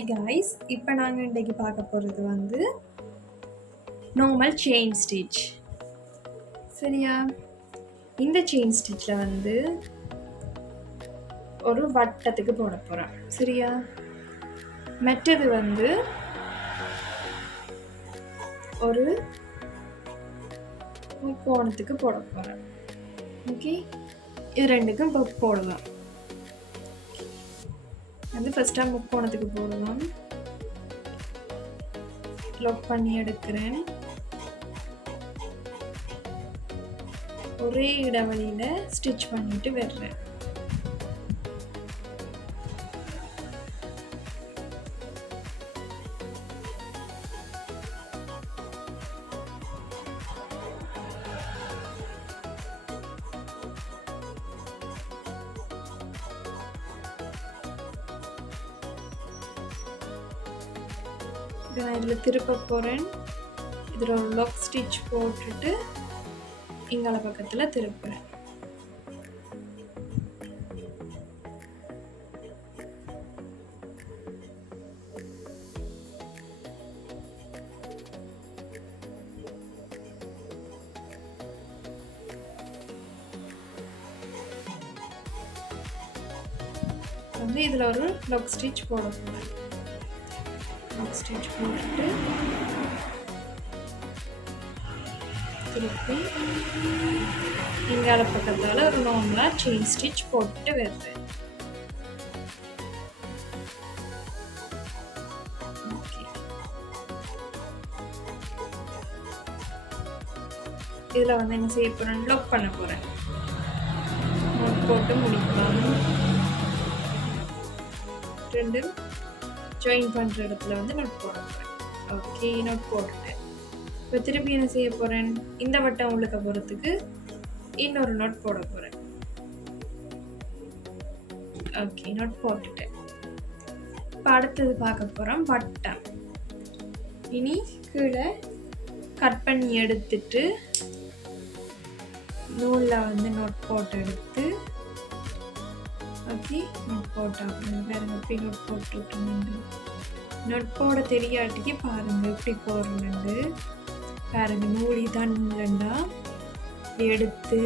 Hi guys, இப்போ நாங்கள் இன்றைக்கு பார்க்க போகிறது வந்து நார்மல் செயின் ஸ்டிச். சரியா? இந்த செயின் ஸ்டிச்சில் வந்து ஒரு வட்டத்துக்கு போட போகிறேன். சரியா? மற்றது வந்து ஒரு முக்கோணத்துக்கு போட போகிறேன். ஓகே, இது ரெண்டுக்கும் இப்போ போடலாம். வந்து ஃபஸ்ட்டாக முக்கோணத்துக்கு போடலாம். லாக் பண்ணி எடுக்கிறேன். ஒரே இடைவெளியில் ஸ்டிச் பண்ணிட்டு வர்றேன். நான் இதில் திருப்ப போகிறேன். இதில் ஒரு லாக் ஸ்டிச் போட்டுட்டு இங்கால பக்கத்தில் திருப்புறேன். வந்து இதில் ஒரு லாக் ஸ்டிச் போட போகிறேன். ஸ்டிச் போட்டுட்டு திருப்பி இங்கால பக்கத்தால் ஒரு நார்மலாக செயின் ஸ்டிச் போட்டு வருது. ஓகே, இதில் வந்து என்ன செய்ய போகிறேன், லாக் பண்ண போகிறேன். நோட் போட்டு முடிக்கலாம். ரெண்டு ஜாயின் பண்ணுற இடத்துல வந்து நோட் போட போகிறேன். ஓகே, நோட் போட்டுட்டேன். இப்போ திருப்பி என்ன செய்ய போகிறேன், இந்த வட்டம் உள்ளுக்க போகிறதுக்கு இன்னொரு நோட் போட போகிறேன். ஓகே, நோட் போட்டுட்டேன். இப்போ அடுத்தது பார்க்க போகிறோம் வட்டம். இனி கீழே கட் பண்ணி எடுத்துட்டு நூலில் வந்து நோட் போட்டு எடுத்து ஓகே நோட் போட்டால் வேறு எப்படி நோட் போட்டுட்டு நோட் போட தெரியாட்டிக்கு பாருங்கள் எப்படி போடுறேன்னு பாருங்கள். நூலி தான் நூலண்டா இப்படி எடுத்து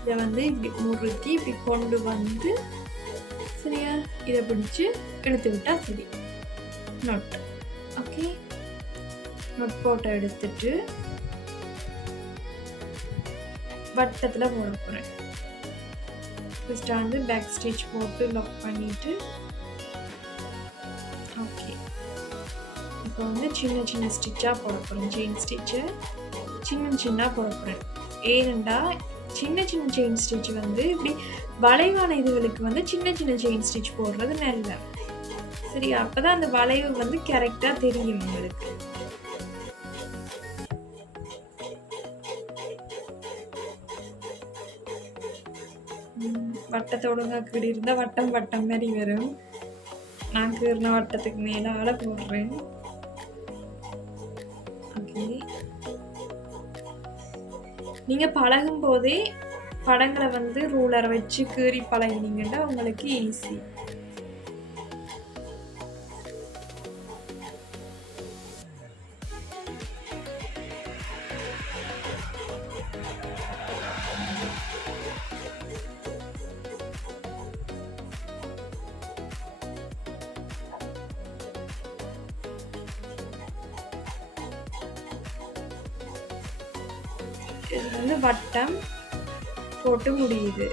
இதை வந்து இப்படி முறுக்கி இப்படி கொண்டு வந்து சரியா இதை பிடிச்சி எடுத்து விட்டால் சரி நோட். ஓகே, நோட் போட்டோ எடுத்துட்டு வட்டத்தில் போட போகிறேன். ஃபஸ்ட்டு வந்து பேக் ஸ்டிச் போட்டு லாக் பண்ணிவிட்டு ஓகே இப்போ வந்து சின்ன சின்ன ஸ்டிச்சாக போட போகிறேன். செயின் ஸ்டிச்சை சின்ன போட போகிறேன். ஏனெண்டா சின்ன சின்ன செயின் ஸ்டிச் வந்து இப்படி வளைவான இதுகளுக்கு வந்து சின்ன சின்ன செயின் ஸ்டிச் போடுறது நல்ல. சரி, அப்போ தான் அந்த வளைவு வந்து கரெக்டாக தெரியும் உங்களுக்கு. வட்டத்தை ஒழுங்காக கீடி இருந்தால் வட்டம் வட்டம் மாதிரி வரும். நான் கீறின வட்டத்துக்கு மேலே போடுறேன். ஓகே, நீங்கள் பழகும் போதே படங்களை வந்து ரூலரை வச்சு கீறி பழகினீங்கன்னா உங்களுக்கு ஈஸி. இது வந்து வட்டம் போட்டு முடியுது.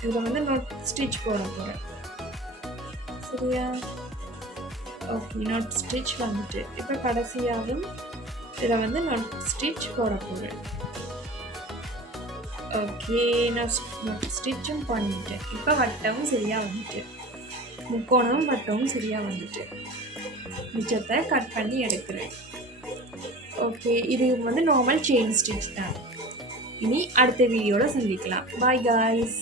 இதில் வந்து நோட் ஸ்டிச் போட போகிறேன். சரியா? ஓகே, நோட் ஸ்டிச் வந்துட்டு இப்போ கடைசியாகவும் இதில் வந்து நோட் ஸ்டிச் போட போகிறேன். ஓகே, நோட் ஸ்டிச்சும் பண்ணிட்டேன். இப்போ வட்டமும் சரியாக வந்துட்டு, முக்கோணமும் வட்டமும் சரியாக வந்துட்டு மிச்சத்தை கட் பண்ணி எடுக்கிறேன். ஓகே, இது வந்து நார்மல் செயின் ஸ்டிச் தான். இனி அடுத்த வீடியோவில் சந்திக்கலாம். Bye guys.